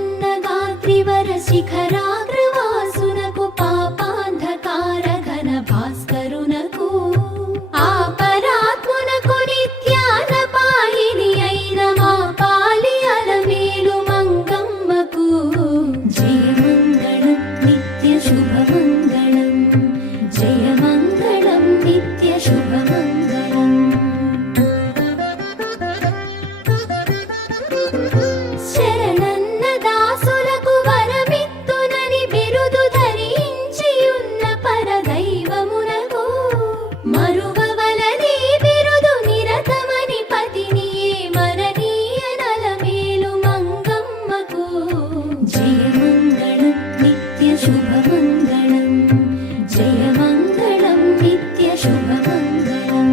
శ్రీపన్నగాత్రివర శిఖరాగ్రవాసునకు పాపాంధకార ఘన భాస్కరునకు ఆపరాత్మునకు నిత్యాన పాయిని అయిన మా పాలి అలమేలు మంగమ్మకు జయమంగళం నిత్య శుభమంగళం జయమంగళం నిత్య శుభమంగళం. శరణన్న దాసులకు వరమిత్తునని బిరుదు ధరించియున్న పరదైవమునకు మరువవలది బిరుదు నిరతమని పతిని మరణీయ నలమేలు మంగమ్మకు జయమంగళం నిత్య శుభమంగళం జయమంగళం నిత్య శుభమంగళం.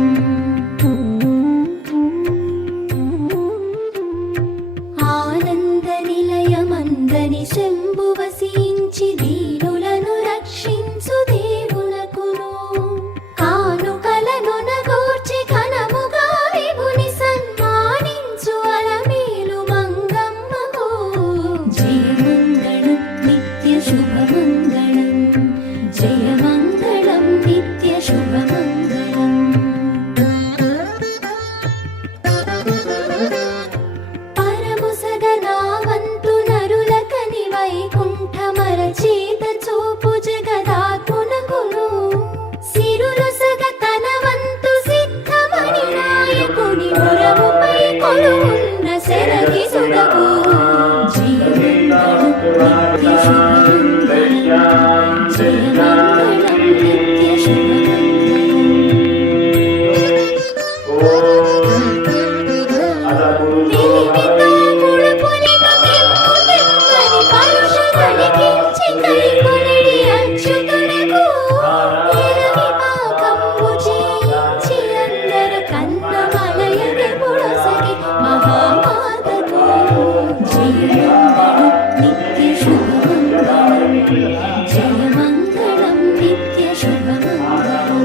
ఆనంద నిలయమందని శంభు వసించి దీనులను రక్షించు దేవునకును కానుకలను నగూర్చి ఘనముగా విభుని సన్మానించు అలమేలు మంగమ్మకు జయమంగళం నిత్య శుభమంగళం జయమంగళం నిత్య శుభమంగళం. పరముసగనావంతు నరులకని వైకుంఠమరచేత చూపు జగదాత్మునకును సిరులు సగ తనవంతు సిద్ధమణి నాయకుని మురముపై కొలువున్న శరగిసుడకు జయమంగళం నిత్య శుభమంగళం జయమంగళం నిత్య జయమంగళం నిత్య శుభమంగళం.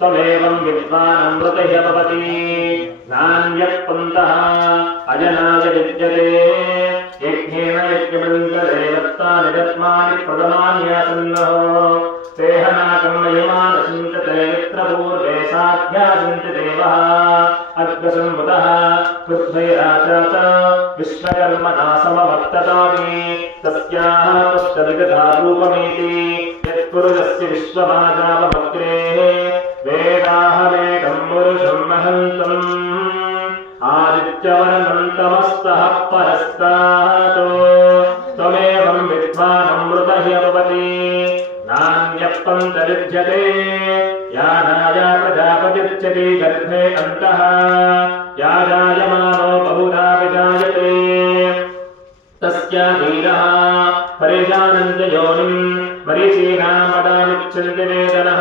త్వమేవం విద్వానమృతయ భవతి నాన్యః పంథః అజనాయ విద్యతే యజ్ఞేన యజ్ఞమంగళే వత్తాని దత్మాని ప్రథమాన్యాసన్నో తేహనాకం మహిమానసించతే యత్ర పూర్వే సాధ్యాసించ దేవः అగ్రసంవృతः పృథ్వైరాచాచ విశ్వకర్మణా సమవర్తతామి తస్యాః తస్సవిగతా రూపమేతి యత్పురుషస్య విశ్వమాజావమగ్రే వేదాహమేకం పురుషం మహంతం ఆదిత్యవర్ణం తమస్తః పరస్తాతో త్వమేవం విద్వానమృతః భవతి నాన్యః పంథవిద్యతే యానాయ ప్రజాపతిర్చతి గర్భే అంతః యాజాయమానో బహుధా విజాయతే తస్య ధీరः పరిజానంతి యోనిం మరీచీనామదామిచ్చन्ति వేదనः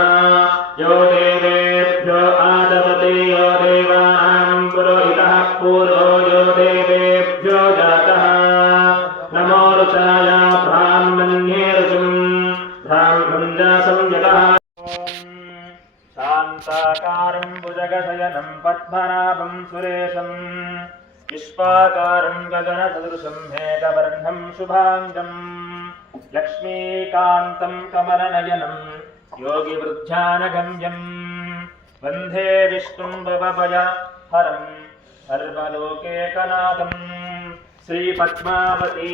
యో దేవేభ్యో ఆదవతే యో దేవానాం పురోహితः పూర్వో యో దేవేభ్యో జాతः నమో రుచాయ బ్రాహ్మణ్యే రుచిం బ్రాహ్మణం సంయతः. శాంతాకారం భుజగశయనం పద్మనాభం సురేశం విశ్వాకారం గగనసదృశం మేఘవర్ణం శుభాంగం లక్ష్మీకాంతం కమలనయనం యోగివృద్ధ్యానగమ్యం వందే విష్ణుం భవభయహరం సర్వలోకేకనాథం. శ్రీ పద్మావతి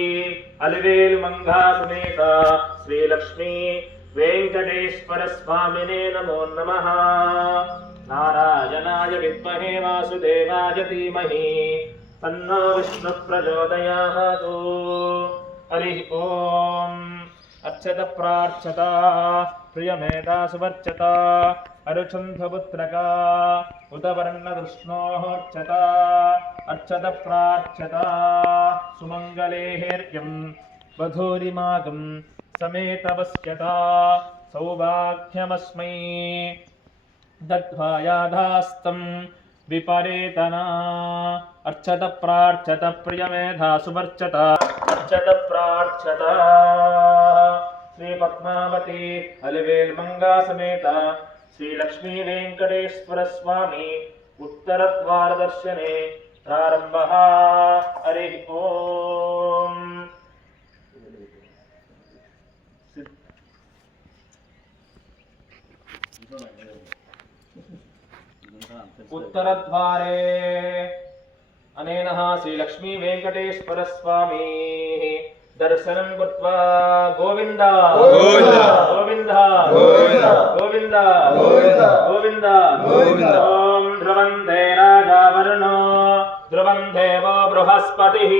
అలివేలు మంగా సమేత శ్రీలక్ష్మీ వెంకటేశ్వర స్వామినే నమో నమః. నారాయణాయ విద్మహే వాసుదేవాయ ధీమహి తన్నో విష్ణు ప్రచోదయాత్. హరి ఓం. అర్చత ప్రార్చత ప్రియమేధా సువర్చత అరుచంధపుత్రక ఉత వర్ణకృష్ణోర్చత అర్చత ప్రార్చత సుమంగళేహేర్యం వధూరిమాగం సమేతవస్యత సౌభాగ్యమస్మై దద్వాయాధాస్తం విపరేతనా. అర్చత ప్రార్చత ప్రియమేధా సువర్చత అర్చత ప్రార్చత శ్రీ పద్మావతి అలివేల్ మంగా సమేత శ్రీ లక్ష్మీ వెంకటేశ్వర స్వామి ఉత్తరద్వార దర్శనే ప్రారంభః. హరి ఓం. उत्तरद्वारे अनेन श्री लक्ष्मी वेंकटेश्वर स्वामी दर्शनं कृत्वा गोविंद गोविंद गोविंद गोविंद गोविंद. ओम ध्रुवन्ते राजा वरुणो ध्रुवं देवो बृहस्पतिः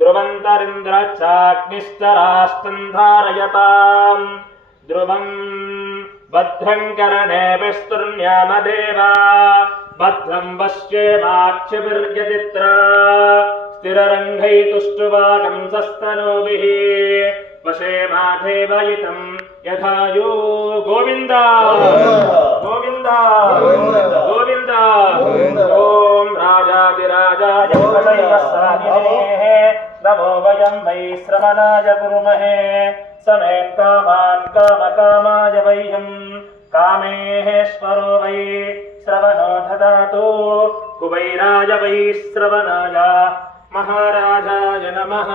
ध्रुवन्तरिन्द्रश्चाग्निश्चराष्टं धारयताम् ध्रुवं भद्रं कर्णेभिस्तुर्ण्यामदेवा भद्रं पश्येमाक्षभिर्यजित्रा स्थिररङ्गैतुष्टुवागं सस्तनूभिः वशेमाधेवयितं यथायो गोविन्द गोविन्द गोविन्द. ॐ राजाधिराजाय प्रलयसाहिनेः नमो वयं वै श्रवणाय कुर्महे समें कामान् कामकामाय वैहं कामेश्वरो वै श्रवणो ददातु कुबैराय वै श्रवणाय महाराजाय नमः.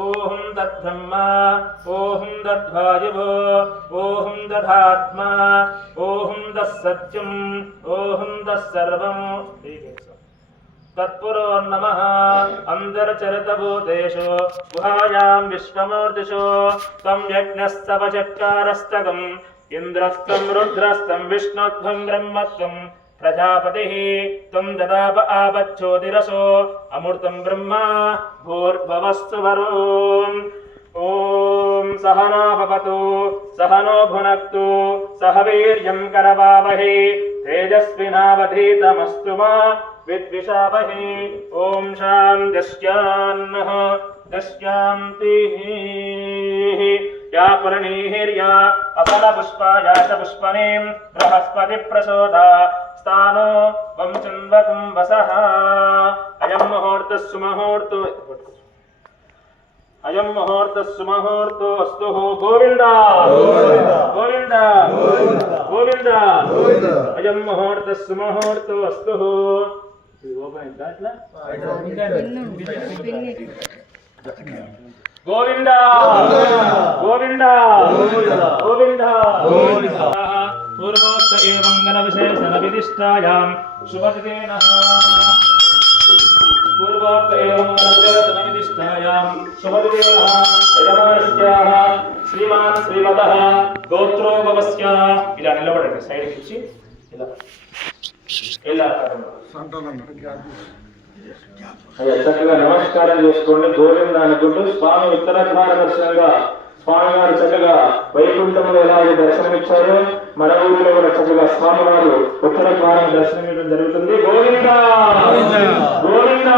ओम तद्ब्रह्मा ओम तद्वायुवो ओम तदात्मा ओम तत्सत्यम् ओम तत्सर्वम् तत्पुरो नमः. अन्तर्चरितभूतेषु गुहायां विश्वमूर्तिषु त्वं यज्ञस्तपचत्कारस्तगम् इन्द्रस्तं रुद्रस्तं विष्णुत्वं ब्रह्मत्वं प्रजापतिः त्वं ददाप आपच्छोतिरसो अमृतं ब्रह्मा भूर्भुवस्सु वरोम्. ओम सहना भवतु सहनो भुनक्तु सह वीर्यं करवावहै तेजस्विनावधीतमस्तु मा विद्विषावहै. ओम शान्तिश्चान्नः दश्यान्तिः. या पुरणीर्या अपलपुष्पाया च पुष्पनीं बृहस्पति प्रसोदा स्थानो वंचन्वकं वसः. अयं मुहूर्तः सुमुहूर्तो अयं मुहूर्तः सुमुहूर्तो अस्तु. गोविंद गोविंद गोविंद. अयं मुहूर्तः सुमुहूर्तो अस्तु. गोविंद गोविंद गोविंद गोविंद. पूर्वोक्त एवं गणविशेषण विदिष्टायां शुभतिथे नः. पूर्वोक्त एवं गणविशेषण विदिष्टायां शुभतिथे नः. यजमानस्याः श्रीमान् श्रीमतः गोत्रोद्भवस्य ఇలా నిలబడండి సైడ్ కి ఇలా ఇలా చక్కగా నమస్కారం చేసుకోండి. గోవింద అనుకుంటూ స్వామి ఉత్తరద్వార దర్శనంగా స్వామివారు చక్కగా వైకుంఠంలో ఎలా దర్శనమిచ్చారో మన ఊరిలో కూడా చక్కగా స్వామివారు ఉత్తరద్వారం దర్శనమివ్వడం జరుగుతుంది. గోవింద గోవింద గోవింద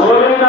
గోవింద గోవింద.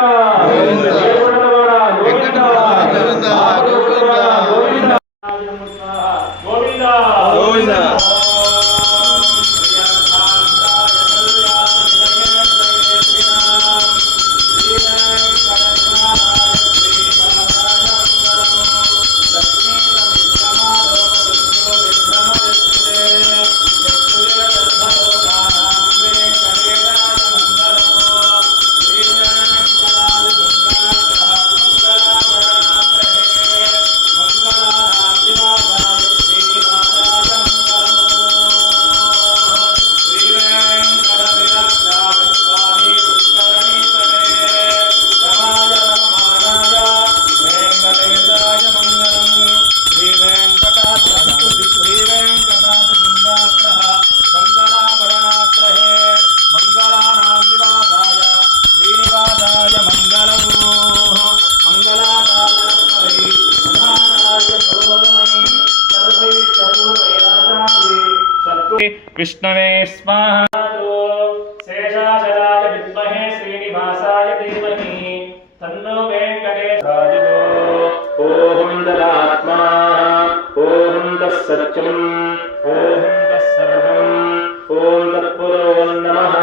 विष्णवे स्वाहा. शेषाचलाय विद्महे श्रीनिवासाय धीमहि तन्नो वेंकटेशाय. ओम तदात्मा ओम तत्सत्यम् ओम तत्सर्वम् ओम तत्पुरो नमः.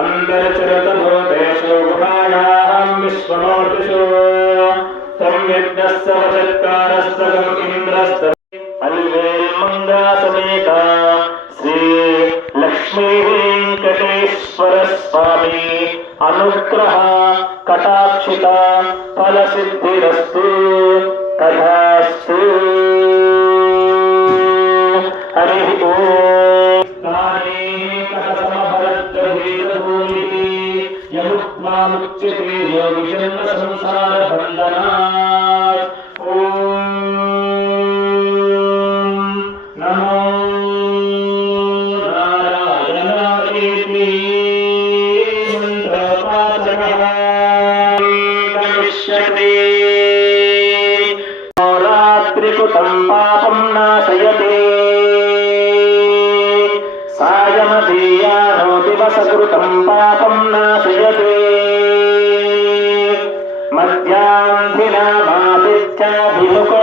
अन्तर्चरतभूतेषु गुहायां विश्वमूर्तिषु त्वं यज्ञस्य वचत्कारस्तगम् इन्द्रस्तम् अन्वेन्मङ्गास विजन्म संसार बंधनात् ओम नमो नारायणायेति मंत्रपाठः करिष्यते रात्रिकृतं पापं नाशयते सायमधीयानो दिवसकृतं पापं नाशयते मध्याह्निनामादित्याभिमुखो